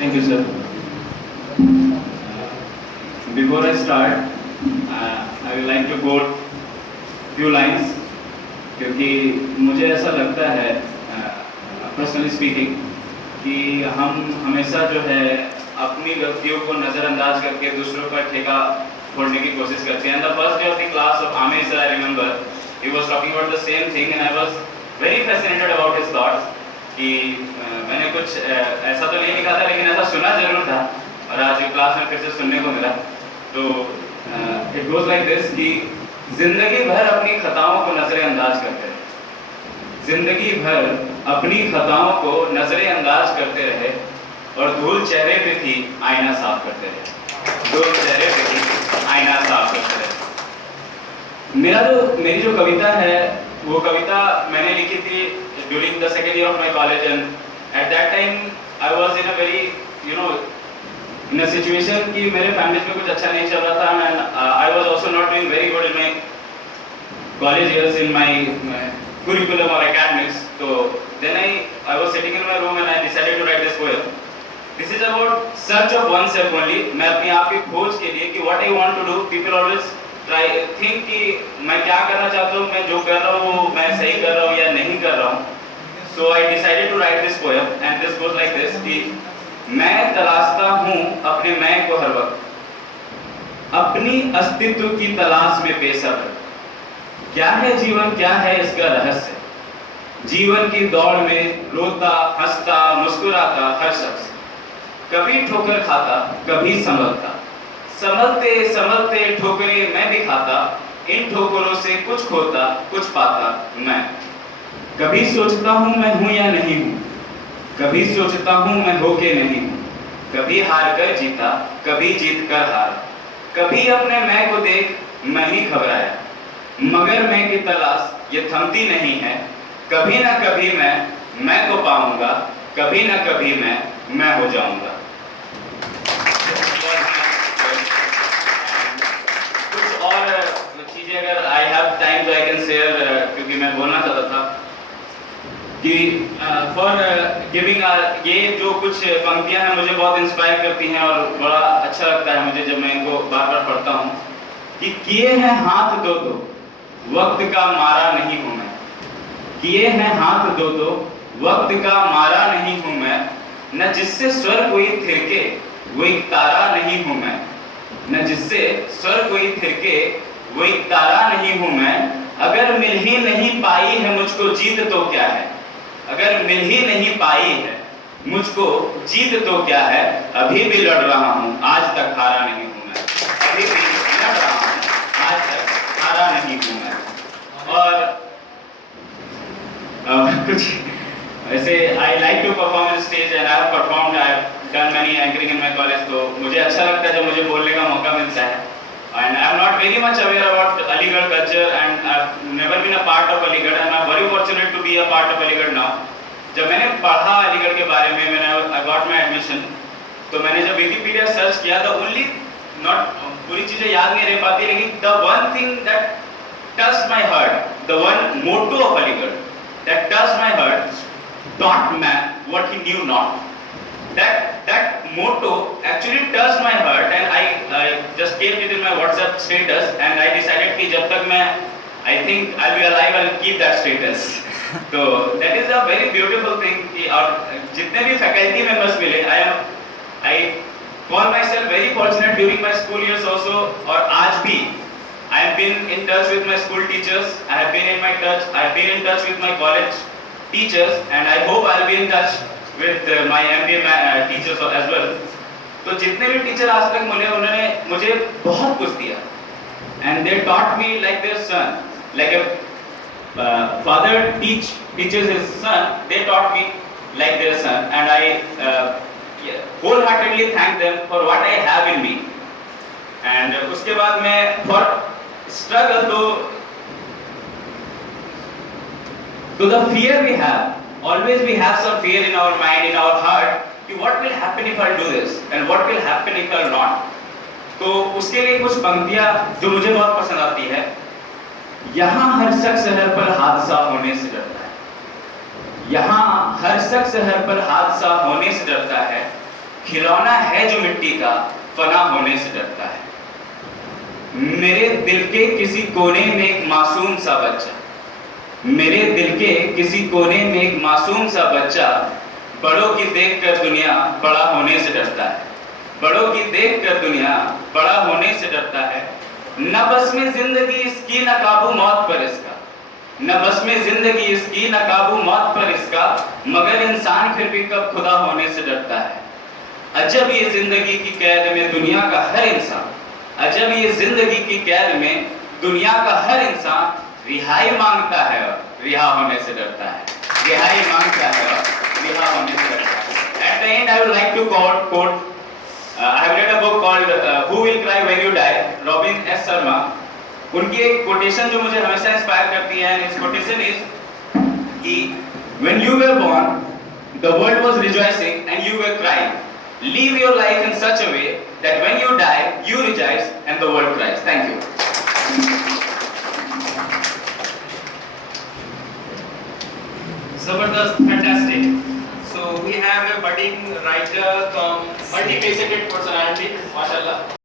Thank you, sir. Before I start, I would like to quote few lines क्योंकि मुझे ऐसा लगता है पर्सनली स्पीकिंग कि हम हमेशा जो है अपनी गलतियों को नज़रअंदाज करके दूसरों पर ठेका फोड़ने की कोशिश करते हैं. The first day of the class of Ame sir, I remember, he was talking about the same thing and I was very fascinated about his thoughts. कि मैंने कुछ ऐसा तो नहीं लिखा था लेकिन ऐसा सुना जरूर था और आज क्लास में फिर से सुनने को मिला. तो इट गोज लाइक दिस कि जिंदगी भर अपनी खताओं को नजरअंदाज करते रहे, जिंदगी भर अपनी खताओं को नजरअंदाज करते रहे और धूल चेहरे पे थी आईना साफ करते रहे, धूल चेहरे पे थी आईना साफ करते रहे. मेरी जो कविता है वो कविता मैंने लिखी थी during the second year of my college, and at that time I was in a very in a situation कि मेरे फैमिली में कुछ अच्छा नहीं चल रहा था and I was also not doing very good in my college years in my curriculum or academics. So then I was sitting in my room and I decided to write this poem. This is about search of oneself only. मैं अपने आप की खोज के लिए कि what I want to do. People always think कि मैं क्या करना चाहता हूँ, मैं जो कर रहा हूँ मैं सही कर रहा हूँ या नहीं कर रहा हूँ. So I decided to write this poem and this goes like this कि मैं तलाशता हूँ अपने मैं को हर वक्त, अपनी अस्तित्व की तलाश में बेसब्र. क्या है जीवन, क्या है इसका रहस्य, जीवन की दौड़ में रोता हंसता मुस्कुराता हर शख्स, कभी ठोकर खाता कभी संभलता, संभलते संभलते ठोकरें मैं भी खाता, इन ठोकरों से कुछ खोता कुछ पाता मैं. कभी सोचता हूँ मैं हूँ या नहीं हूँ, कभी सोचता हूँ मैं हो के नहीं हूँ, कभी हार कर जीता कभी जीत कर हारा, कभी अपने मैं को देख मैं ही घबराया, मगर मैं की तलाश ये थमती नहीं है, कभी ना कभी मैं को पाऊंगा, कभी ना कभी मैं हो जाऊंगा. कुछ और चीजें अगर आई हैव टाइम तो आई कैन शेयर, क्योंकि मैं बोलना चाहता था कि फॉर गिविंग ये जो कुछ पंक्तियां हैं मुझे बहुत इंस्पायर करती हैं और बड़ा अच्छा लगता है मुझे जब मैं इनको बार बार पढ़ता हूँ कि किए हैं हाथ दो दो वक्त का मारा नहीं हूँ मैं, किए हैं हाथ दो दो वक्त का मारा नहीं हूँ मैं, न जिससे स्वर कोई थिरके वो एक तारा नहीं हूँ मैं, न जिससे स्वर कोई थिरके वो एक तारा नहीं हूँ मैं. अगर मिल ही नहीं पाई है मुझको जीत तो क्या है, अगर मिल ही नहीं पाई है मुझको जीत तो क्या है, अभी भी लड़ रहा हूँ आज तक हारा नहीं हूँ मैं, अभी भी लड़ रहा हूँ आज तक हारा नहीं हूँ मैं. और कुछ ऐसे I like to perform in stage and I have performed, I have done many anchoring in my college. तो मुझे अच्छा लगता है जब मुझे बोलने का मौका मिलता है. And I am not very much aware about Aligarh culture and I have never been a part of Aligarh and I am very fortunate to be a part of Aligarh now. जब मैंने पढ़ा अलीगढ़ के बारे में, मैंने I got my admission, तो मैंने जब विकिपीडिया सर्च किया तो only not पूरी चीजें याद नहीं रह पाती, लेकिन the one thing that touched my heart, the one motto of Aligarh that touched my heart, taught man what he knew not. That motto actually touched my heart and I just kept it in my WhatsApp status and I decided कि जब तक मैं I think I'll be alive, I'll keep that status. तो that is a very beautiful thing कि और जितने भी faculty members मिले, I call myself very fortunate during my school years also और आज भी I have been in touch with my school teachers, I have been in touch with my college teachers and I hope I'll be in touch with my MBA teachers as well. तो जितने भी teacher आज तक मिले उन्होंने मुझे बहुत कुछ दिया and they taught me like their son, like a father teaches his son, they taught me like their son and I wholeheartedly thank them for what I have in me. And उसके बाद मैं for struggle to the fear we have, always we have some fear in our mind, in our heart कि what will happen if I do this and what will happen if I not. तो उसके लिए कुछ पंक्तियां जो मुझे बहुत पसंद आती है. यहाँ हर शख्स हर पर हादसा होने से डरता है, यहाँ हर शख्स हर पर हादसा होने से डरता है, खिलौना है जो मिट्टी का, फना होने से डरता है। मेरे दिल के किसी कोने में एक मासूम सा बच्चा, मेरे दिल के किसी कोने में एक मासूम सा बच्चा, बड़ों की देखकर दुनिया बड़ा होने से डरता है। बड़ों की देखकर दुनिया बड़ा होने से डरता है। न बस में जिंदगी इसकी, न काबू मौत पर इसका, न बस में जिंदगी इसकी, न काबू मौत पर इसका, मगर इंसान फिर भी कब खुदा होने से डरता है। अजब ये जिंदगी की कैद में दुनिया का हर इंसान, अजब ये जिंदगी की कैद में दुनिया का हर इंसान रिहाई मांगता है और रिहा होने से डरता है। रिहाई मांगता है और रिहा होने से डरता है। At the end, I would like to quote. I have read a book called Who Will Cry When You Die, robin S Sharma. उनकी एक कोटेशन जो मुझे हमेशा इंस्पायर करती है, इस कोटेशन इज कि When you were born, the world was rejoicing and you were crying. Live your life in such a way that when you die, you rejoice and the world cries. Thank you. Zabardast, fantastic. So we have a budding writer from multifaceted personality, mashallah.